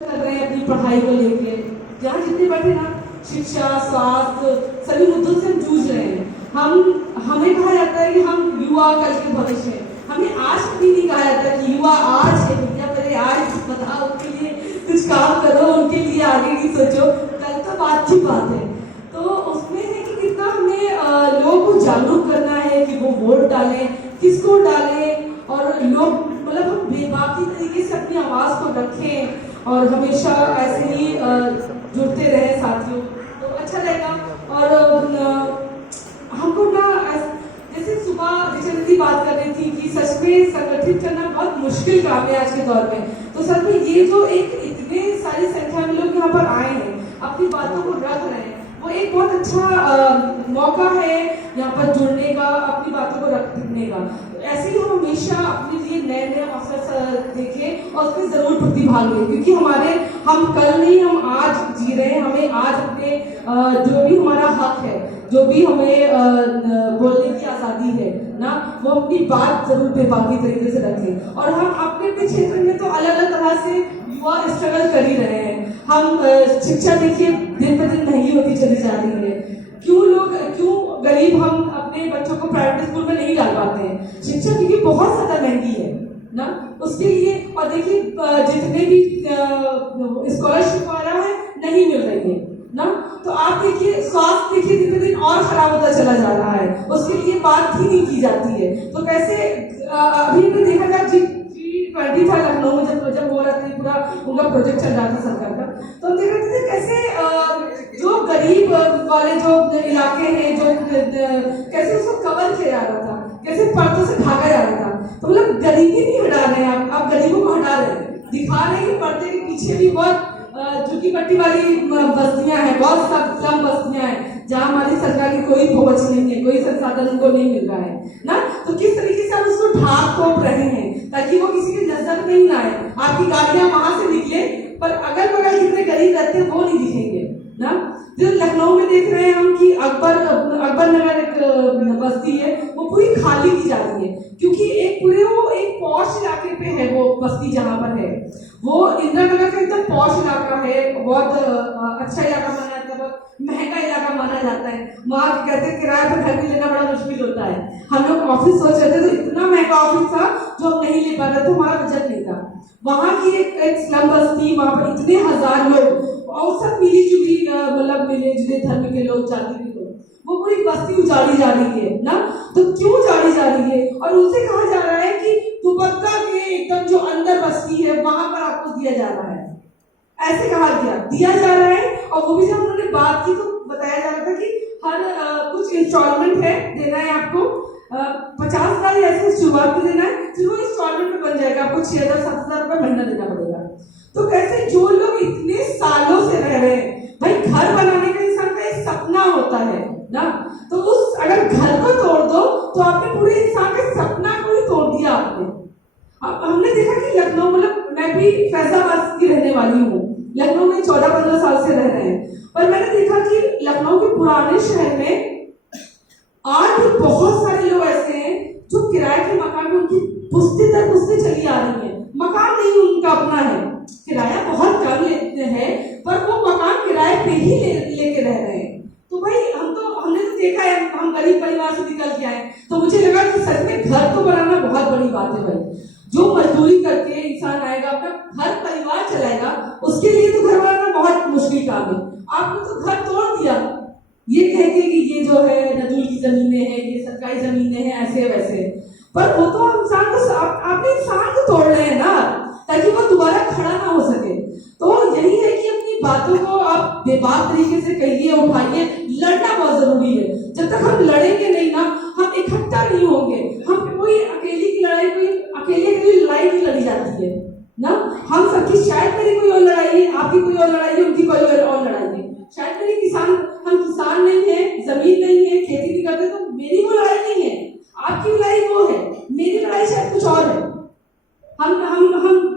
कर रहे हैं अपनी पढ़ाई को लेके। जहाँ जितने बैठे ना, शिक्षा, स्वास्थ्य, सभी मुद्दों से हम जूझ रहे हैं। हमें कहा जाता है कि हम युवा कल के भविष्य हैं। हमें आज कभी नहीं कहा जाता कि युवा आज है भैया, पहले आज बताओ, उनके लिए कुछ काम करो, उनके लिए आगे की सोचो, कल तो बात की बात है। तो उसमें है कि कितना हमें लोगों को जागरूक करना है कि वो वोट डालें, किसको डालें, और लोग मतलब हम बेबाकी तरीके से अपनी आवाज़ को रखें और हमेशा ऐसे ही जुड़ते रहे साथियों, तो अच्छा रहेगा। और हमको ना जैसे सुबह जितनी बात कर रही थी कि सच में संगठित करना बहुत मुश्किल काम है आज के दौर में। तो सच में ये जो एक इतने सारी संख्या में लोग यहाँ पर आए हैं, अपनी बातों को रख रहे हैं, वो एक बहुत अच्छा मौका है यहाँ पर जुड़ने का, अपनी बातों को रखने का। ऐसे ही हम हमेशा अपने लिए नए नए अवसर देखें और उसमें जरूर प्रतिभाग लें, क्योंकि हम कल नहीं, हम आज जी रहे हैं। हमें आज अपने जो भी हमारा हक है, जो भी हमें बोलने की आज़ादी है ना, वो अपनी बात जरूर बेबाकी तरीके से रखें। और हम अपने अपने क्षेत्र में तो अलग अलग तरह से युवा स्ट्रगल कर ही रहे हैं। हम शिक्षा देखिए दिन ब दिन महंगी होती चली जा रही है। क्यों गरीब हम अपने बच्चों को प्राइवेट स्कूल में नहीं डाल पाते हैं? शिक्षा क्योंकि बहुत ज्यादा महंगी है ना, उसके लिए। और देखिए जितने भी स्कॉलरशिप आ रहा है नहीं मिल रही है ना, तो आप देखिए स्वास्थ्य देखिए दिन दिन और खराब होता चला जा रहा है, उसके लिए बात ही नहीं की जाती है। तो कैसे अभी भी देखा जाए G20 था लखनऊ में, जब हो रहा था पूरा उनका प्रोजेक्ट चल रहा था सरकार का, तो हम देख रहे थे कैसे जो गरीब वाले जो इलाके हैं, जो कैसे उसको कवर किया जा रहा था, कैसे पर्दों से भागा जा रहा था। तो मतलब गरीबी नहीं हटा रहे हैं आप गरीबों को हटा रहे हैं, दिखा रहे हैं कि पर्दे के पीछे भी बहुत झुकी पट्टी वाली बस्तियां हैं, बहुत सब स्लम बस्तियां हैं, जहाँ हमारी सरकार की कोई पहुंच नहीं है, कोई संसाधन उनको नहीं मिल रहा है ना। तो किस तरीके से हम उसको ढाक तोड़ रहे हैं ताकि वो किसी की नजर में ही ना आए। आपकी गाड़ियां वहां से निकले पर अगल बगल जितने गरीब रहते हैं वो नहीं दिखेंगे ना। जो लखनऊ में देख रहे हैं हम कि अकबर नगर एक बस्ती है, वो पूरी खाली की जा रही है, क्योंकि वो एक पॉश इलाके पे है वो बस्ती जहाँ पर है। वो इंदिरा नगर का एकदम पॉश इलाका है, बहुत अच्छा इलाका माना जाता है, बहुत महंगा इलाका माना जाता है। वहाँ कहते हैं किराए पर घर भी लेना बड़ा मुश्किल होता है। हम लोग ऑफिस सोच रहे थे तो इतना महंगा ऑफिस था जो हम नहीं ले पा रहे थे, हमारा बजट नहीं था। वहाँ की एक स्लम बस्ती, वहाँ पर इतने हजार लोग और सब मिली जुली मतलब मिले जुले धर्म के लोग, जाति के लोग, वो पूरी बस्ती उजाड़ी जा रही है ना। तो क्यों उजाड़ी जा रही है? और उनसे कहा जा रहा है कि दुबक्का के एकदम जो अंदर बस्ती है वहां पर आपको दिया जा रहा है, ऐसे कहा दिया जा रहा है। और वो भी जब उन्होंने बात की तो बताया जा रहा था कि हर कुछ इंस्टॉलमेंट है, देना है आपको 50,000 ऐसे शुरुआत में देना है, फिर वो इंस्टॉलमेंट में बन जाएगा, आपको 6,000-7,000 रुपये महीना देना पड़ेगा। तो कैसे जो लोग इतने सालों से रह रहे हैं, भाई घर बनाने का इंसान का एक सपना होता है ना, तो उस अगर घर को तोड़ दो तो आपने पूरे इंसान के सपना को ही तोड़ दिया आपने। अब हमने देखा कि लखनऊ, मतलब मैं भी फैजाबाद की रहने वाली हूँ, लखनऊ में 14-15 साल से रह रहे हैं, और मैंने देखा कि लखनऊ के पुराने शहर में आज भी बहुत सारे लोग ऐसे हैं जो किराए के मकान में उनकी पुश्ते दर पुश्ते चली आ रही है। मकान नहीं उनका अपना है, किराया बहुत कम लेते हैं, पर वो मकान किराए पे ही लेके रह रहे हैं। तो भाई हमने तो देखा है, हम गरीब परिवार से निकल के आए, तो मुझे लगा कि सच में घर तो बनाना बहुत बड़ी बात है भाई। जो मजदूरी करके इंसान आएगा, अपना घर परिवार चलाएगा, उसके लिए तो घर बनाना बहुत मुश्किल काम है। आपने तो घर तोड़ दिया ये कह के कि ये जो है नजूल की जमीनें हैं, ये सरकारी जमीनें हैं, ऐसे वैसे, पर वो तो इंसान को आपने इंसान को तोड़ रहे हैं ना, ताकि वो दोबारा खड़ा ना हो सके। तो यही है कि अपनी बातों को आप बेबाक तरीके से कहिए, उठाइए, लड़ना बहुत जरूरी है। जब तक हम लड़ेंगे नहीं ना, हम इकट्ठा नहीं होंगे। हम कोई अकेले की लड़ाई नहीं लड़ी जाती है ना। हम सबकी, शायद मेरी कोई और लड़ाई है, आपकी कोई और लड़ाई है, उनकी कोई और लड़ाई है, शायद मेरी हम किसान नहीं है, जमीन नहीं है, खेती नहीं करते, तो मेरी वो लड़ाई नहीं है, आपकी लड़ाई वो है, मेरी लड़ाई शायद कुछ और है। हम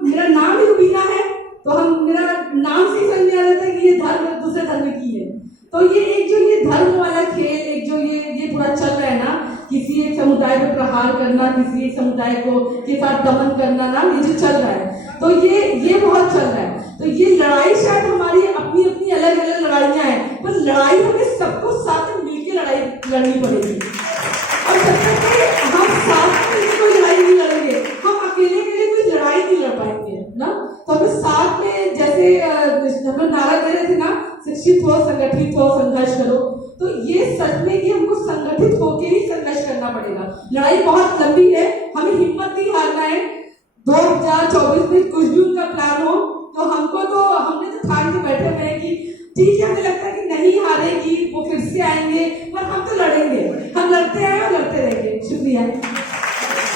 मेरा नाम ही रुबीना है, तो मेरा नाम से ही समझ में आ जाता है कि ये धर्म दूसरे धर्म की है। तो ये धर्म वाला खेल, एक जो ये पूरा चल रहा है ना, किसी एक समुदाय पर प्रहार करना, किसी एक समुदाय को के साथ दमन करना ना, ये जो चल रहा है, तो ये बहुत चल रहा है। तो ये लड़ाई शायद हमारी अपनी अपनी अलग अलग लड़ाइयां हैं, पर लड़ाई हमें सबको साथ में मिलकर लड़ाई लड़नी पड़ेगी। और जब तक कि हम साथ में कोई लड़ाई नहीं लड़ेंगे, हम अकेले के लिए कोई लड़ाई नहीं लड़ पाएंगे ना। तो हमें साथ में, जैसे हम लोग नारा दे रहे थे ना, शिक्षित हो, संगठित हो, संघर्ष करो, तो ये सच में कि हमको संगठित होकर ही संघर्ष करना पड़ेगा। लड़ाई बहुत लंबी है, हमें हिम्मत नहीं हारना है। 2024 में कुछ भी